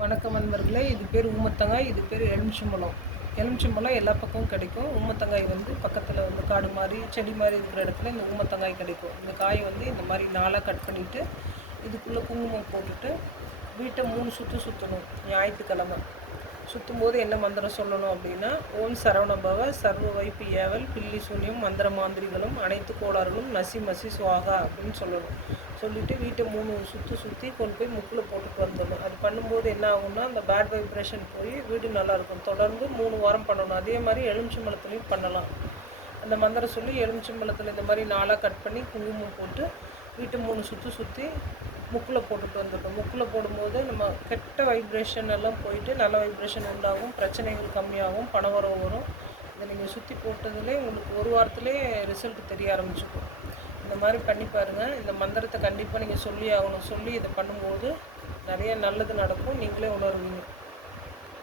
வணக்கம் நண்பர்களே இது பேர் ஊமத்தங்காய் இது பேர் எலுமிச்சம்பழம். எலுமிச்சம்பழம் எல்லா பக்கமும் கிடைக்கும். ஊமத்தங்காய் வந்து பக்கத்தில் வந்து காடு மாதிரி செடி மாதிரி இருக்கிற இடத்துல இந்த ஊமத்தங்காய் கிடைக்கும். இந்த காய் வந்து இந்த மாதிரி நாளாக கட் பண்ணிவிட்டு இதுக்குள்ளே குங்குமம் போட்டுட்டு வீட்டை மூணு சுற்று சுற்றணும் ஞாயிற்றுக்கிழமை. சுற்றும் போது என்ன மந்திரம் சொல்லணும் அப்படின்னா ஓம் சரவணபவ சர்வ வைப்பு ஏவல் பில்லி சூன்யம் மந்திர மாந்திரிகளும் அனைத்து கோளாறுகளும் நசி மசி சுவாகா அப்படின்னு சொல்லணும். சொல்லிவிட்டு வீட்டை மூணு சுற்றி சுற்றி கொண்டு போய் முக்கில் போட்டுட்டு வந்துடணும். அது பண்ணும்போது என்ன ஆகும்னா அந்த பேட் வைப்ரேஷன் போய் வீடு நல்லாயிருக்கும் தொடர்ந்து மூணு வாரம் பண்ணணும். அதே மாதிரி எலுமிச்சம்பழத்துலையும் பண்ணலாம். அந்த மந்திரம் சொல்லி எலுமிச்சம்பழத்தில் இந்த மாதிரி நாளாக கட் பண்ணி குங்குமம் போட்டு வீட்டு மூணு சுற்றி சுற்றி முக்கில் போட்டுட்டு வந்துடணும் முக்கில் போடும்போது நம்ம கெட்ட வைப்ரேஷன் எல்லாம் போயிட்டு நல்ல வைப்ரேஷன் உண்டாகும். பிரச்சனைகள் கம்மியாகும். பணவரவு வரும். இதை நீங்கள் சுற்றி போட்டதுலே உங்களுக்கு ஒரு வாரத்துலேயே ரிசல்ட் தெரிய ஆரம்பிச்சுக்கும். இந்த மாதிரி பண்ணி பாருங்கள் இந்த மந்திரத்தை கண்டிப்பாக நீங்கள் சொல்லி ஆகணும். சொல்லி இதை பண்ணும்போது நிறைய நல்லது நடக்கும். நீங்களே உணர்வீங்க.